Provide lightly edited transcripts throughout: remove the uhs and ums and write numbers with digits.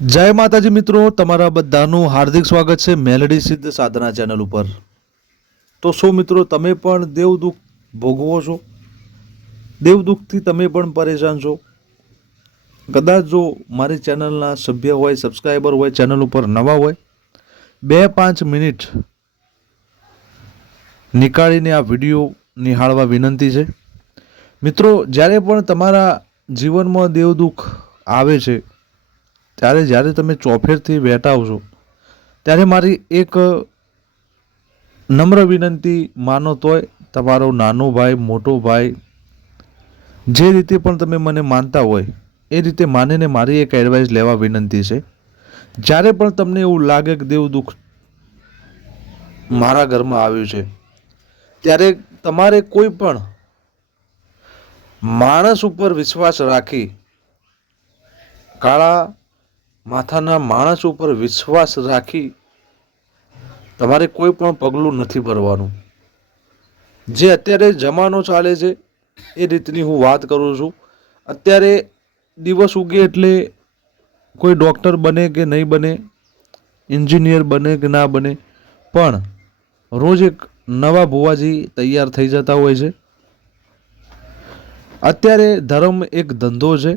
જય માતાજી મિત્રો, તમારા બધાનું હાર્દિક સ્વાગત છે મેલડી સિદ્ધ સાધના ચેનલ ઉપર। તો શું મિત્રો, તમે પણ દેવ દુઃખ ભોગવો છો? દેવ દુઃખથી તમે પણ પરેશાન છો? કદાચ જો મારી ચેનલના સભ્ય હોય, સબસ્ક્રાઈબર હોય, ચેનલ ઉપર નવા હોય, 2-5 મિનિટ નીકાળીને આ વિડીયો નિહાળવા વિનંતી છે। મિત્રો, જ્યારે પણ તમારા જીવનમાં દેવ દુઃખ આવે છે, જ્યારે તમે ચોફેરથી બેઠા આવશો, ત્યારે મારી એક નમ્ર વિનંતી માનો તોય તમારો નાનો ભાઈ, મોટો ભાઈ, જે રીતે પણ તમે મને માનતા હોય એ રીતે માનીને મારી એક એડવાઇસ લેવા વિનંતી છે। જ્યારે પણ તમને એવું લાગે કે દેવ દુઃખ મારા ઘરમાં આવ્યું છે, ત્યારે તમારે કોઈ પણ માણસ ઉપર વિશ્વાસ રાખી, કાળા માથાના માણસ ઉપર વિશ્વાસ રાખી તમારે કોઈ પણ પગલું નથી ભરવાનું। જે અત્યારે જમાનો ચાલે છે એ રીતની હું વાત કરું છું। અત્યારે દિવસ ઉગે એટલે કોઈ ડૉક્ટર બને કે નહીં બને, એન્જિનિયર બને કે ના બને, પણ રોજ એક નવા ભુવાજી તૈયાર થઈ જતા હોય છે। અત્યારે ધર્મ એક ધંધો છે।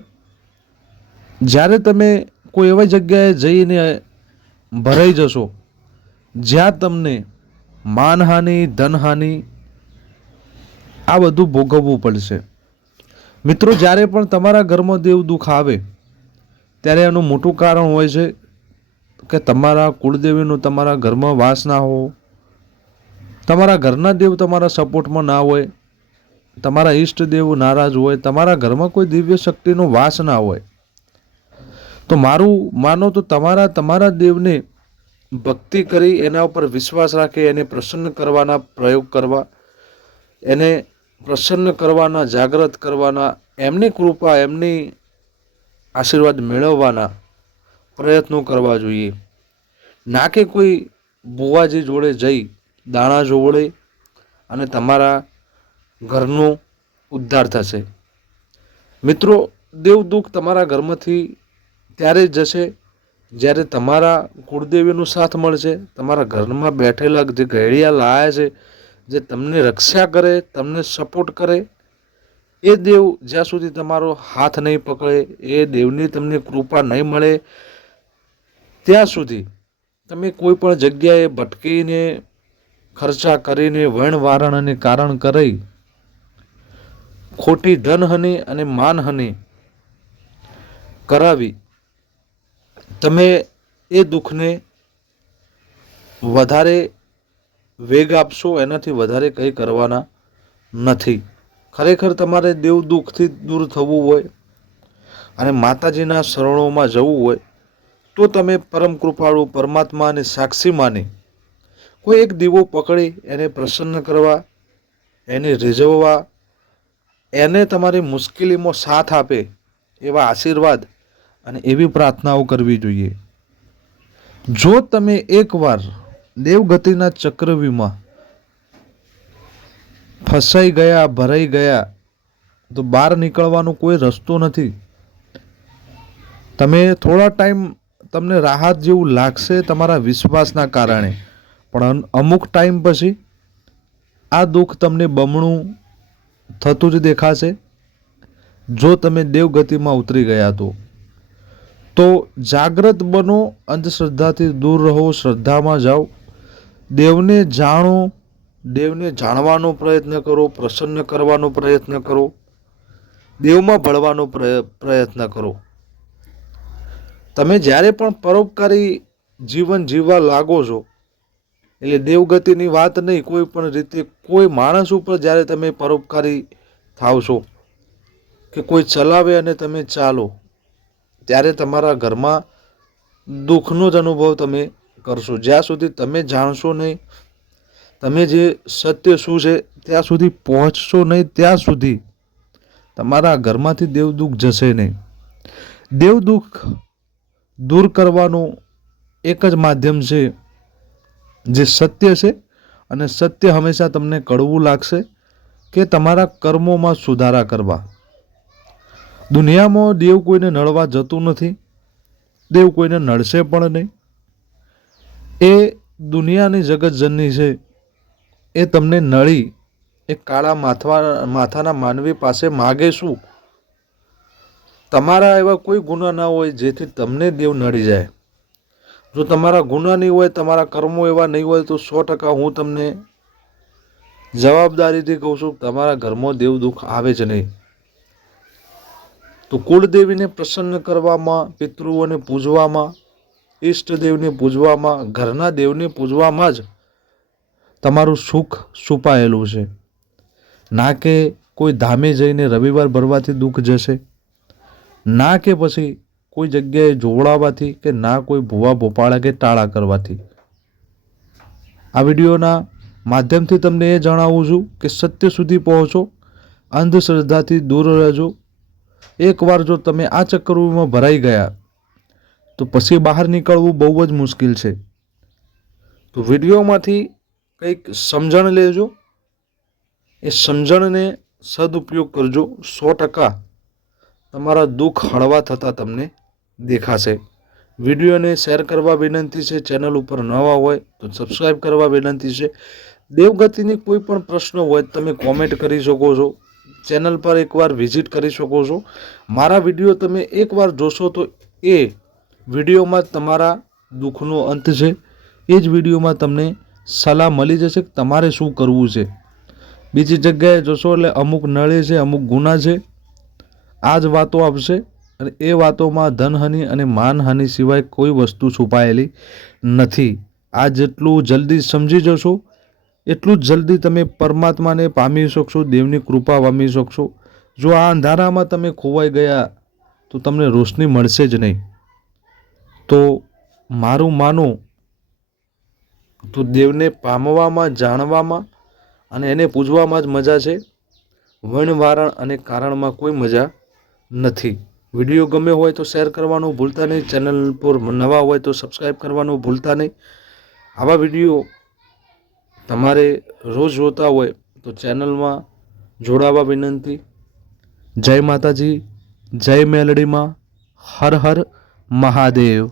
જ્યારે તમે કોઈ એવી જગ્યાએ જઈને ભરાઈ જશો જ્યાં તમને માનહાનિ, ધનહાનિ આ બધું ભોગવવું પડશે। મિત્રો, જ્યારે પણ તમારા ઘરમાં દેવ દુઃખ આવે ત્યારે એનું મોટું કારણ હોય છે કે તમારા કુળદેવીનું તમારા ઘરમાં વાસ ના હો, તમારા ઘરના દેવ તમારા સપોર્ટમાં ના હોય, તમારા ઈષ્ટદેવ નારાજ હોય, તમારા ઘરમાં કોઈ દિવ્ય શક્તિનો વાસ ના હોય, તો મારું માનો તો તમારા દેવને ભક્તિ કરી, એના ઉપર વિશ્વાસ રાખી, એને પ્રસન્ન કરવાના પ્રયોગ કરવા, એને પ્રસન્ન કરવાના, જાગૃત કરવાના, એમની કૃપા, એમની આશીર્વાદ મેળવવાના પ્રયત્નો કરવા જોઈએ। ના કે કોઈ બુવાજી જોડે જઈ દાણા જોડે અને તમારા ઘરનો ઉદ્ધાર થશે। મિત્રો, દેવ દુઃખ તમારા ઘરમાંથી ત્યારે જ જશે જ્યારે તમારા કુળદેવીનો સાથ મળશે, તમારા ઘરમાં બેઠેલા જે ઘેડિયા લાયા છે, જે તમને રક્ષા કરે, તમને સપોર્ટ કરે, એ દેવ જ્યાં સુધી તમારો હાથ નહીં પકડે, એ દેવની તમને કૃપા નહીં મળે, ત્યાં સુધી તમે કોઈ પણ જગ્યાએ ભટકીને, ખર્ચા કરીને, વણ વારણને કારણ કરી ખોટી ધનહાનિ અને માનહાનિ કરાવી તમે એ દુઃખને વધારે વેગ આપશો, એનાથી વધારે કંઈ કરવાના નથી। ખરેખર તમારે દેવ દુઃખથી દૂર થવું હોય અને માતાજીના શરણોમાં જવું હોય તો તમે પરમ કૃપાળુ પરમાત્માને સાક્ષી માની કોઈ એક દીવો પકડી એને પ્રસન્ન કરવા, એને રીઝવવા, એને તમારી મુશ્કેલીમાં સાથ આપે એવા આશીર્વાદ અને એવી પ્રાર્થનાઓ કરવી જોઈએ। જો તમે એકવાર દેવગતિના ચક્રવ્યૂહમાં ફસાઈ ગયા, ભરાઈ ગયા, તો બહાર નીકળવાનો કોઈ રસ્તો નથી। તમે થોડા ટાઈમ તમને રાહત જેવું લાગશે તમારા વિશ્વાસના કારણે, પણ અમુક ટાઈમ પછી આ દુઃખ તમને બમણું થતું જ દેખાશે। જો તમે દેવગતિમાં ઉતરી ગયા તો જાગૃત બનો, અંધશ્રદ્ધાથી દૂર રહો, શ્રદ્ધામાં જાઓ, દેવને જાણો, દેવને જાણવાનો પ્રયત્ન કરો, પ્રસન્ન કરવાનો પ્રયત્ન કરો, દેવમાં ભળવાનો પ્રયત્ન કરો। તમે જ્યારે પણ પરોપકારી જીવન જીવવા લાગો છો, એટલે દેવગતિની વાત નહીં, કોઈ પણ રીતે કોઈ માણસ ઉપર જ્યારે તમે પરોપકારી થાવ છો કે કોઈ ચલાવે અને તમે ચાલો, ત્યારે તમારા ઘરમાં દુઃખનો જ અનુભવ તમે કરશો। જ્યાં સુધી તમે જાણશો નહીં, તમે જે સત્ય શું છે ત્યાં સુધી પહોંચશો નહીં, ત્યાં સુધી તમારા ઘરમાંથી દેવ દુઃખ જશે નહીં। દેવ દુઃખ દૂર કરવાનું એક જ માધ્યમ છે જે સત્ય છે, અને સત્ય હંમેશા તમને કડવું લાગશે કે તમારા કર્મોમાં સુધારા કરવા। દુનિયામાં દેવ કોઈને નડવા જતું નથી, દેવ કોઈને નડશે પણ નહીં. એ દુનિયાની જગતજનની છે, એ તમને નળી એ કાળા માથાના માનવી પાસે માગે શું? તમારા એવા કોઈ ગુના ના હોય જેથી તમને દેવ નડી જાય. જો તમારા ગુના નહીં હોય, તમારા કર્મો એવા નહીં હોય, તો 100% હું તમને જવાબદારીથી કહું છું, તમારા ઘરમાં દેવ દુઃખ આવે જ નહીં. તો કુળદેવીને પ્રસન્ન કરવામાં, પિતૃઓને પૂજવામાં, ઈષ્ટદેવને પૂજવામાં, ઘરના દેવને પૂજવામાં જ તમારું સુખ છુપાયેલું છે. ના કે કોઈ ધામે જઈને રવિવાર ભરવાથી દુઃખ જશે, ના કે પછી કોઈ જગ્યાએ જોવડાવવાથી, કે ના કોઈ ભૂવા ભોપાળા કે ટાળા કરવાથી. આ વિડીયોના માધ્યમથી તમને એ જણાવું છું કે સત્ય સુધી પહોંચો, અંધશ્રદ્ધાથી દૂર રહેજો. એકવાર જો તમે આ ચક્કરમાં ભરાઈ ગયા તો પછી બહાર નીકળવું બહુ જ મુશ્કેલ છે. તો વિડીયોમાંથી કંઈક સમજણ લેજો, એ સમજણને સદુપયોગ કરજો. 100% તમારા દુઃખ હળવા થતાં તમને દેખાશે. વિડીયોને શેર કરવા વિનંતી છે. ચેનલ ઉપર નવા હોય તો સબસ્ક્રાઈબ કરવા વિનંતી છે. દેવગતિની કોઈ પણ પ્રશ્ન હોય તમે કોમેન્ટ કરી શકો છો. ચેનલ પર એકવાર વિઝિટ કરી શકો છો. મારા વિડીયો તમે એકવાર જોશો તો એ વિડીયોમાં તમારા દુઃખનો અંત છે. એ જ વિડીયોમાં તમને સલાહ મળી જશે કે તમારે શું કરવું છે. બીજી જગ્યાએ જોશો એટલે અમુક નળે છે, અમુક ગુના છે, આ જ વાતો આવશે. અને એ વાતોમાં ધનહાનિ અને માનહાનિ સિવાય કોઈ વસ્તુ છુપાયેલી નથી. આ જેટલું જલ્દી સમજી જશો એટલું જ જલ્દી તમે પરમાત્માને પામી શકશો, દેવની કૃપા પામી શકશો. જો આ અંધારામાં તમે ખોવાઈ ગયા તો તમને રોશની મળશે જ નહીં. તો મારું માનો તો દેવને પામવામાં, જાણવામાં અને એને પૂજવામાં જ મજા છે. વર્ણવારણ અને કારણમાં કોઈ મજા નથી. વિડીયો ગમે હોય તો શેર કરવાનું ભૂલતા નહીં. ચેનલ પર નવા હોય તો સબસ્ક્રાઈબ કરવાનું ભૂલતા નહીં. આવા વિડીયો તમારે રોજ જોતા હોય તો ચેનલમાં જોડાવા વિનંતી. જય માતાજી, જય મેલડીમાં, હર હર મહાદેવ.